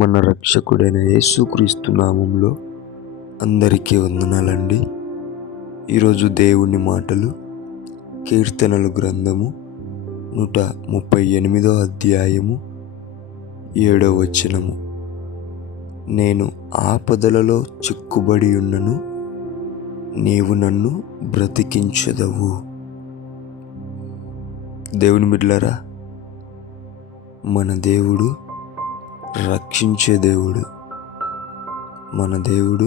మన రక్షకుడైన యేసుక్రీస్తు నామంలో అందరికీ వందనాలండి. ఈరోజు దేవుని మాటలు కీర్తనల గ్రంథము 138 అధ్యాయము 7వ వచనము. నేను ఆపదలలో చిక్కుబడి ఉన్నను, నీవు నన్ను బ్రతికించెదవు. దేవుని బిడ్డలారా, మన దేవుడు రక్షించే దేవుడు, మన దేవుడు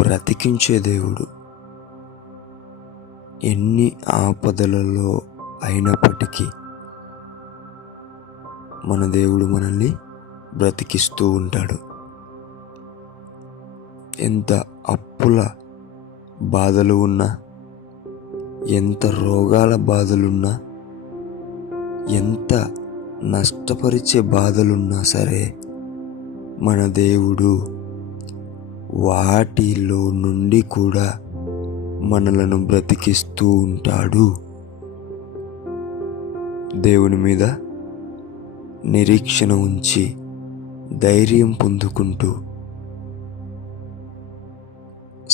బ్రతికించే దేవుడు. ఎన్ని ఆపదలలో అయినప్పటికీ మన దేవుడు మనల్ని బ్రతికిస్తూ ఉంటాడు. ఎంత అప్పుల బాధలు ఉన్నా, ఎంత రోగాల బాధలున్నా, ఎంత నష్టపరిచే బాధలున్నా సరే, మన దేవుడు వాటిలో నుండి కూడా మనలను బ్రతికిస్తూ ఉంటాడు. దేవుని మీద నిరీక్షణ ఉంచి ధైర్యం పొందుకుంటూ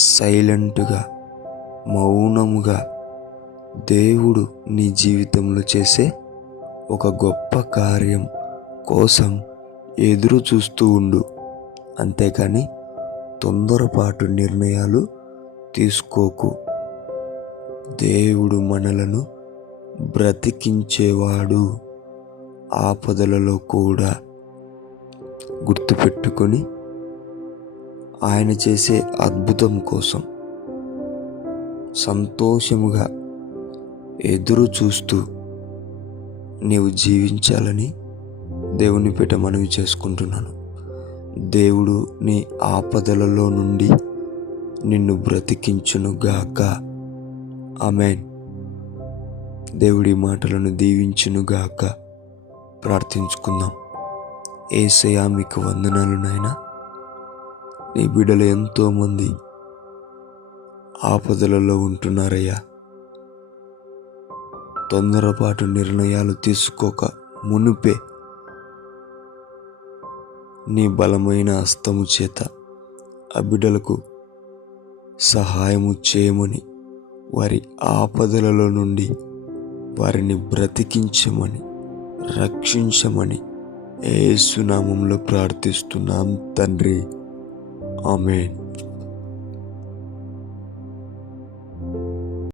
సైలెంట్గా, మౌనముగా దేవుడు నీ జీవితంలో చేసే ఒక గొప్ప కార్యం కోసం ఎదురు చూస్తూ ఉండు. అంతేకాని తొందరపాటు నిర్ణయాలు తీసుకోకు. దేవుడు మనలను బ్రతికించేవాడు. ఆపదలలో కూడా గుర్తుపెట్టుకొని ఆయన చేసే అద్భుతం కోసం సంతోషముగా ఎదురు చూస్తూ నీవు జీవించాలని దేవుని పేట మనవి చేసుకుంటున్నాను. దేవుడు నీ ఆపదలలో నుండి నిన్ను బ్రతికించునుగాక. ఆమేన్. దేవుడి మాటలను దీవించునుగాక. ప్రార్థించుకుందాం. యేసయ్యా, మీకు వందనాలు నాయనా. నీ బిడ్డలు ఎంతోమంది ఆపదలలో ఉంటున్నారయ్యా. తొందరపాటు నిర్ణయాలు తీసుకోక మునుపే నీ బలమైన హస్తము చేత ఆ బిడ్డలకు సహాయము చేయమని, వారి ఆపదలలో నుండి వారిని బ్రతికించమని, రక్షించమని యేసు నామములో ప్రార్థిస్తున్నాం తండ్రి. ఆమేన్.